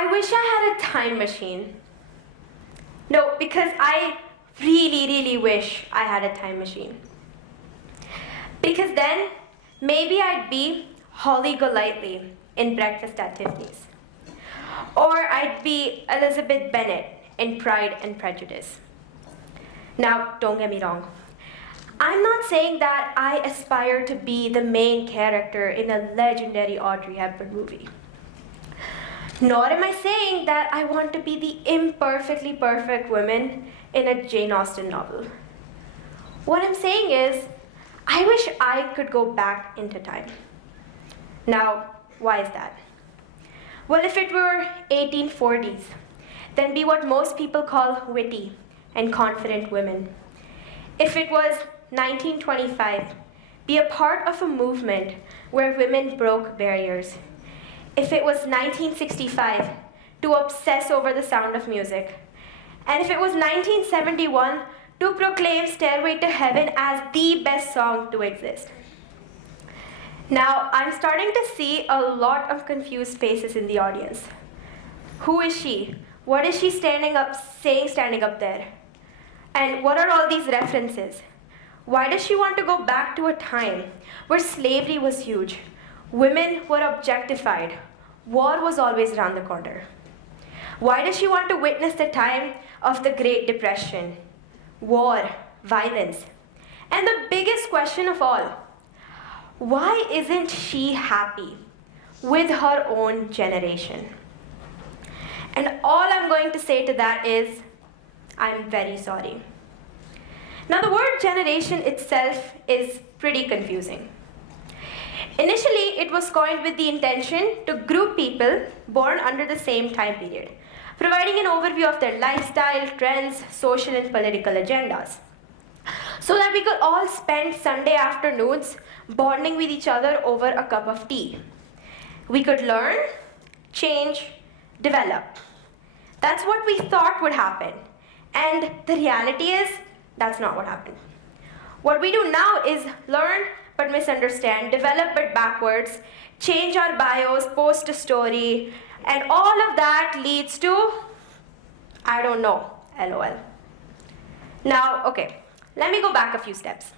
I wish I had a time machine. No, because I really wish I had a time machine. Because then, maybe I'd be Holly Golightly in Breakfast at Tiffany's. Or I'd be Elizabeth Bennet in Pride and Prejudice. Now, don't get me wrong. I'm not saying that I aspire to be the main character in a legendary Audrey Hepburn movie. Nor am I saying that I want to be the imperfectly perfect woman in a Jane Austen novel. What I'm saying is, I wish I could go back into time. Now, why is that? Well, if it were 1840s, then be what most people call witty and confident women. If it was 1925, be a part of a movement where women broke barriers. If it was 1965, to obsess over the sound of music. And if it was 1971, to proclaim Stairway to Heaven as the best song to exist. Now, I'm starting to see a lot of confused faces in the audience. Who is she? What is she standing up there? And what are all these references? Why does she want to go back to a time where slavery was huge? Women were objectified. War was always around the corner. Why does she want to witness the time of the Great Depression, war, violence? And the biggest question of all, why isn't she happy with her own generation? And all I'm going to say to that is, I'm very sorry. Now, the word generation itself is pretty confusing. Initially, it was coined with the intention to group people born under the same time period, providing an overview of their lifestyle, trends, social and political agendas, so that we could all spend Sunday afternoons bonding with each other over a cup of tea. We could learn, change, develop. That's what we thought would happen. And the reality is, that's not what happened. What we do now is learn but misunderstand, develop but backwards, change our bios, post a story, and all of that leads to, I don't know, LOL. Now, okay, let me go back a few steps.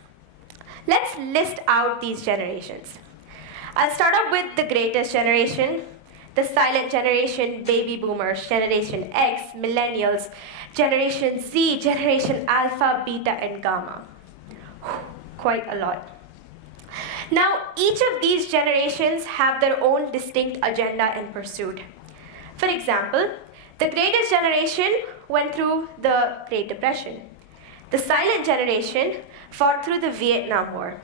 Let's list out these generations. I'll start off with the greatest generation, the silent generation, baby boomers, Generation X, millennials, Generation Z, Generation Alpha, Beta, and Gamma. Quite a lot. Now, each of these generations have their own distinct agenda and pursuit. For example, the greatest generation went through the Great Depression. The silent generation fought through the Vietnam War.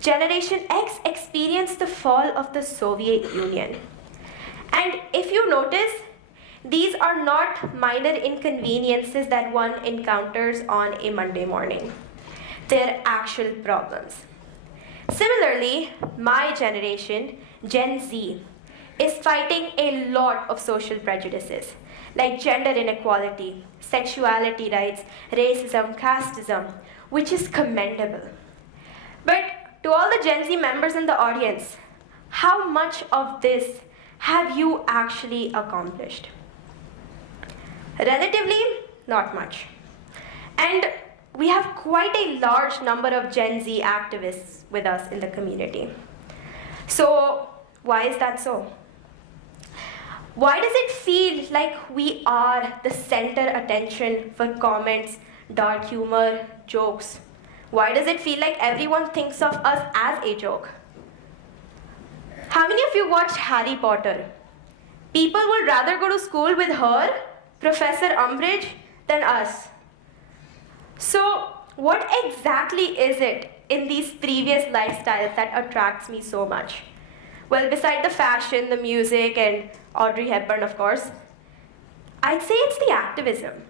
Generation X experienced the fall of the Soviet Union. And if you notice, these are not minor inconveniences that one encounters on a Monday morning. They're actual problems. Similarly, my generation, Gen Z, is fighting a lot of social prejudices, like gender inequality, sexuality rights, racism, casteism, which is commendable. But to all the Gen Z members in the audience, how much of this have you actually accomplished? Relatively, not much. And we have quite a large number of Gen Z activists with us in the community. So, why is that so? Why does it feel like we are the center attention for comments, dark humor, jokes? Why does it feel like everyone thinks of us as a joke? How many of you watched Harry Potter? People would rather go to school with her, Professor Umbridge, than us. So, what exactly is it in these previous lifestyles that attracts me so much? Well, beside the fashion, the music, and Audrey Hepburn, of course, I'd say it's the activism.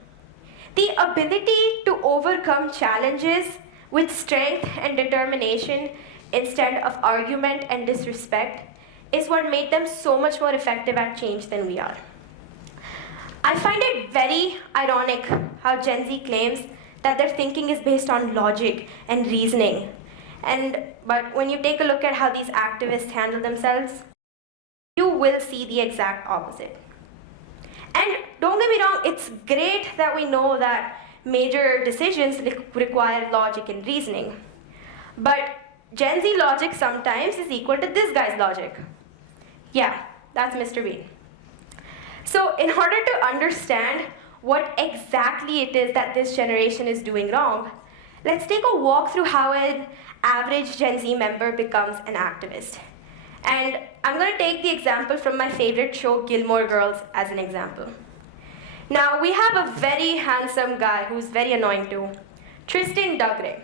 The ability to overcome challenges with strength and determination instead of argument and disrespect is what made them so much more effective at change than we are. I find it very ironic how Gen Z claims that their thinking is based on logic and reasoning. But when you take a look at how these activists handle themselves, you will see the exact opposite. And don't get me wrong, it's great that we know that major decisions require logic and reasoning. But Gen Z logic sometimes is equal to this guy's logic. Yeah, that's Mr. Bean. So in order to understand what exactly it is that this generation is doing wrong, let's take a walk through how an average Gen Z member becomes an activist. And I'm going to take the example from my favorite show, Gilmore Girls, as an example. Now, we have a very handsome guy who's very annoying too, Tristan Dugray.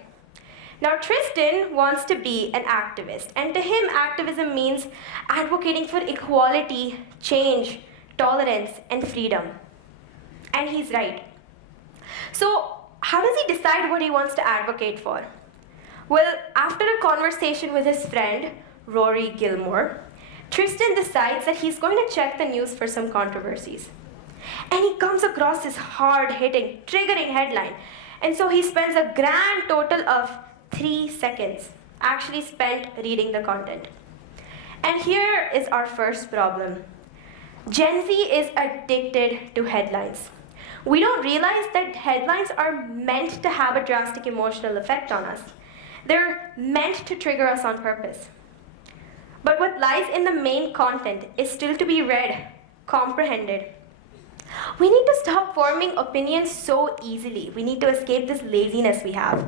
Now, Tristan wants to be an activist, and to him, activism means advocating for equality, change, tolerance, and freedom. And he's right. So, how does he decide what he wants to advocate for? Well, after a conversation with his friend, Rory Gilmore, Tristan decides that he's going to check the news for some controversies. And he comes across this hard-hitting, triggering headline. And so he spends a grand total of 3 seconds actually spent reading the content. And here is our first problem. Gen Z is addicted to headlines. We don't realize that headlines are meant to have a drastic emotional effect on us. They're meant to trigger us on purpose. But what lies in the main content is still to be read, comprehended. We need to stop forming opinions so easily. We need to escape this laziness we have.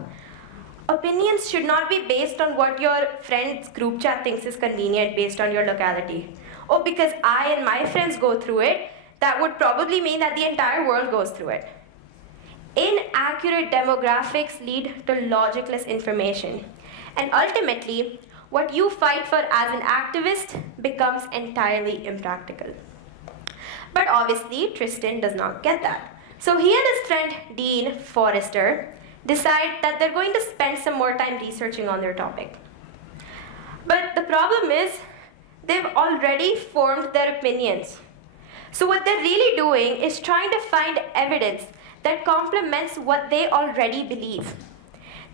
Opinions should not be based on what your friend's group chat thinks is convenient based on your locality. Or because I and my friends go through it, that would probably mean that the entire world goes through it. Inaccurate demographics lead to logicless information. And ultimately, what you fight for as an activist becomes entirely impractical. But obviously, Tristan does not get that. So he and his friend, Dean Forrester, decide that they're going to spend some more time researching on their topic. But the problem is, they've already formed their opinions. So what they're really doing is trying to find evidence that complements what they already believe.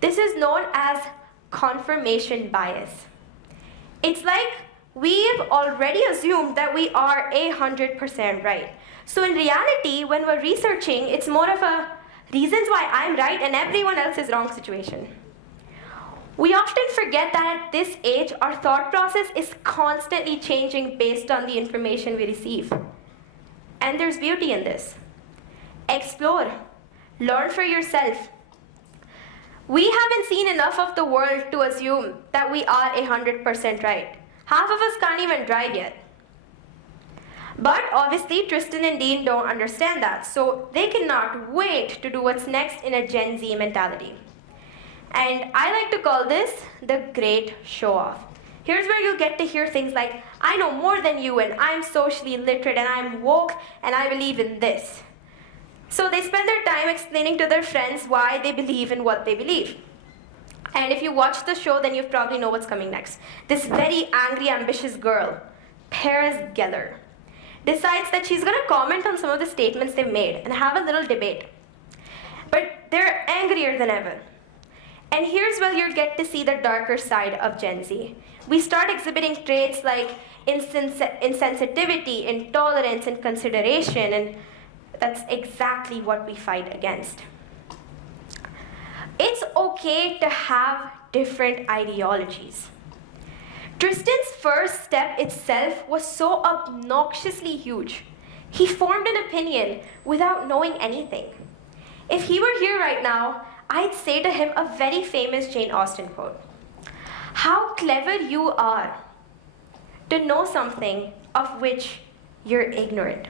This is known as confirmation bias. It's like we've already assumed that we are 100% right. So in reality, when we're researching, it's more of a reasons why I'm right and everyone else is wrong situation. We often forget that at this age, our thought process is constantly changing based on the information we receive. And there's beauty in this. Explore. Learn for yourself. We haven't seen enough of the world to assume that we are 100% right. Half of us can't even drive yet. But obviously, Tristan and Dean don't understand that, so they cannot wait to do what's next in a Gen Z mentality. And I like to call this the great show-off. Here's where you get to hear things like, I know more than you, and I'm socially literate, and I'm woke, and I believe in this. So they spend their time explaining to their friends why they believe in what they believe. And if you watch the show, then you probably know what's coming next. This very angry, ambitious girl, Paris Geller, decides that she's going to comment on some of the statements they've made and have a little debate. But they're angrier than ever. And here's where you get to see the darker side of Gen Z. We start exhibiting traits like insensitivity, intolerance, and consideration, and that's exactly what we fight against. It's okay to have different ideologies. Tristan's first step itself was so obnoxiously huge. He formed an opinion without knowing anything. If he were here right now, I'd say to him a very famous Jane Austen quote. How clever you are to know something of which you're ignorant.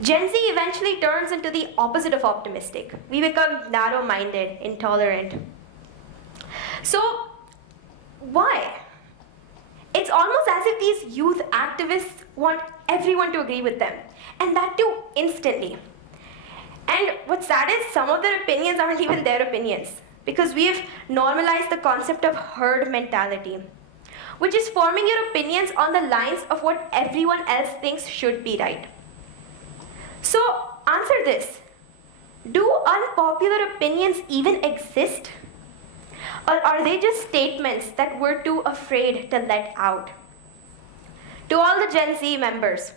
Gen Z eventually turns into the opposite of optimistic. We become narrow-minded, intolerant. So, why? It's almost as if these youth activists want everyone to agree with them, and that too instantly. And what's sad is some of their opinions aren't even their opinions, because we have normalized the concept of herd mentality, which is forming your opinions on the lines of what everyone else thinks should be right. So, answer this. Do unpopular opinions even exist? Or are they just statements that we're too afraid to let out? To all the Gen Z members,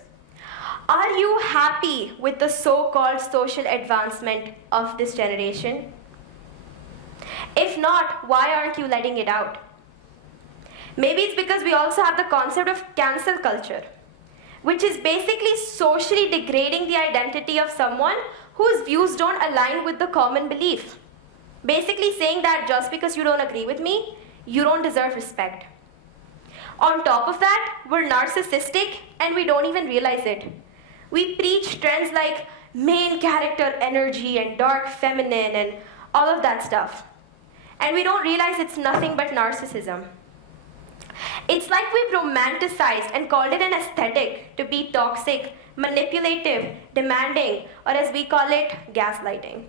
Are you happy with the so-called social advancement of this generation? If not, why aren't you letting it out? Maybe it's because we also have the concept of cancel culture, which is basically socially degrading the identity of someone whose views don't align with the common belief. Basically saying that just because you don't agree with me, you don't deserve respect. On top of that, we're narcissistic and we don't even realize it. We preach trends like main character energy and dark feminine and all of that stuff. And we don't realize it's nothing but narcissism. It's like we've romanticized and called it an aesthetic to be toxic, manipulative, demanding, or as we call it, gaslighting.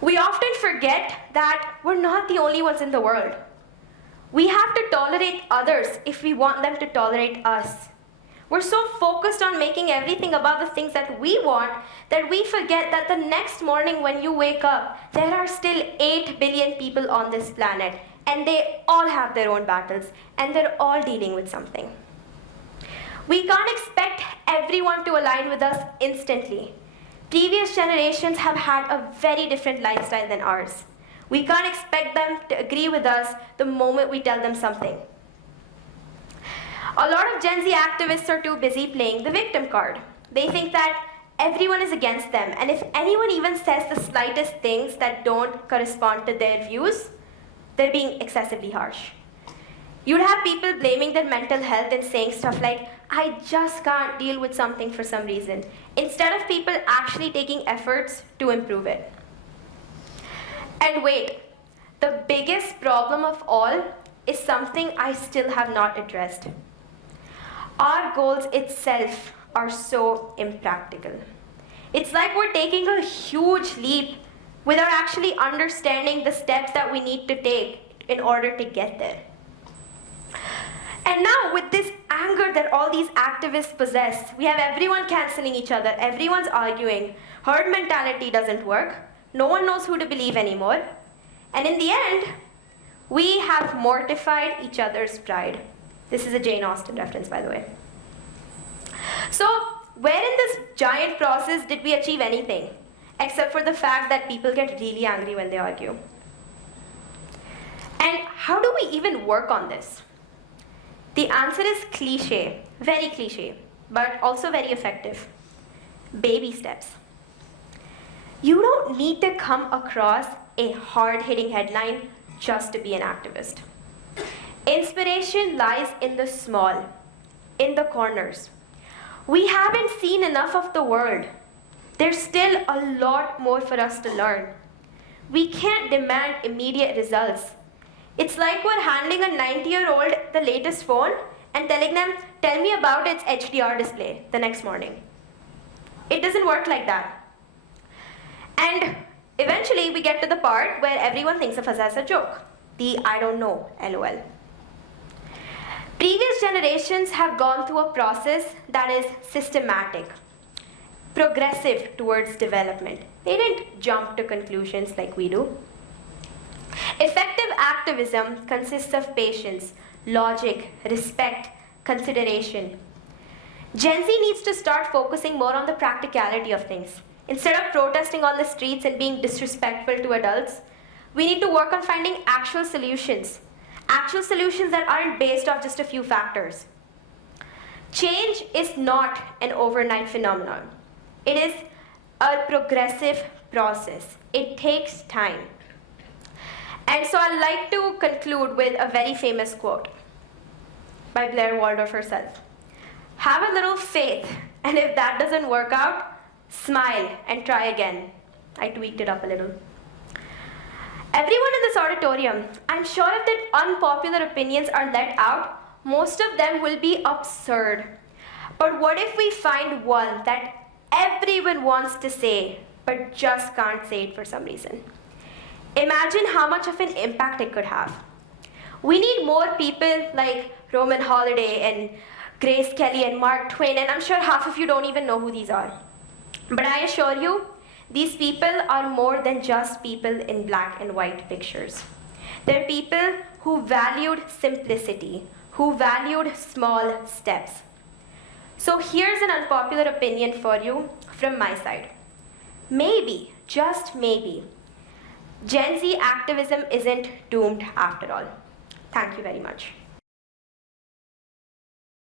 We often forget that we're not the only ones in the world. We have to tolerate others if we want them to tolerate us. We're so focused on making everything about the things that we want that we forget that the next morning when you wake up, there are still 8 billion people on this planet, and they all have their own battles, and they're all dealing with something. We can't expect everyone to align with us instantly. Previous generations have had a very different lifestyle than ours. We can't expect them to agree with us the moment we tell them something. A lot of Gen Z activists are too busy playing the victim card. They think that everyone is against them, and if anyone even says the slightest things that don't correspond to their views, they're being excessively harsh. You'd have people blaming their mental health and saying stuff like, I just can't deal with something for some reason, instead of people actually taking efforts to improve it. And wait, the biggest problem of all is something I still have not addressed. Our goals itself are so impractical. It's like we're taking a huge leap without actually understanding the steps that we need to take in order to get there. And now with this anger that all these activists possess, we have everyone canceling each other, everyone's arguing, herd mentality doesn't work, no one knows who to believe anymore, and in the end, we have mortified each other's pride. This is a Jane Austen reference, by the way. So, where in this giant process did we achieve anything? Except for the fact that people get really angry when they argue. And how do we even work on this? The answer is cliche, very cliche, but also very effective. Baby steps. You don't need to come across a hard-hitting headline just to be an activist. Inspiration lies in the small, in the corners. We haven't seen enough of the world. There's still a lot more for us to learn. We can't demand immediate results. It's like we're handing a 90-year-old the latest phone and telling them, tell me about its HDR display the next morning. It doesn't work like that. And eventually we get to the part where everyone thinks of us as a joke. The I don't know, LOL. Previous generations have gone through a process that is systematic, progressive towards development. They didn't jump to conclusions like we do. Effective activism consists of patience, logic, respect, consideration. Gen Z needs to start focusing more on the practicality of things. Instead of protesting on the streets and being disrespectful to adults, we need to work on finding actual solutions that aren't based off just a few factors. Change is not an overnight phenomenon. It is a progressive process. It takes time. And so I'd like to conclude with a very famous quote by Blair Waldorf herself. Have a little faith, and if that doesn't work out, smile and try again. I tweaked it up a little. Everyone in this auditorium, I'm sure if the unpopular opinions are let out, most of them will be absurd. But what if we find one that everyone wants to say, but just can't say it for some reason? Imagine how much of an impact it could have. We need more people like Roman Holiday and Grace Kelly and Mark Twain, and I'm sure half of you don't even know who these are. But I assure you, these people are more than just people in black and white pictures. They're people who valued simplicity, who valued small steps. So here's an unpopular opinion for you from my side. Maybe, just maybe, Gen Z activism isn't doomed after all. Thank you very much.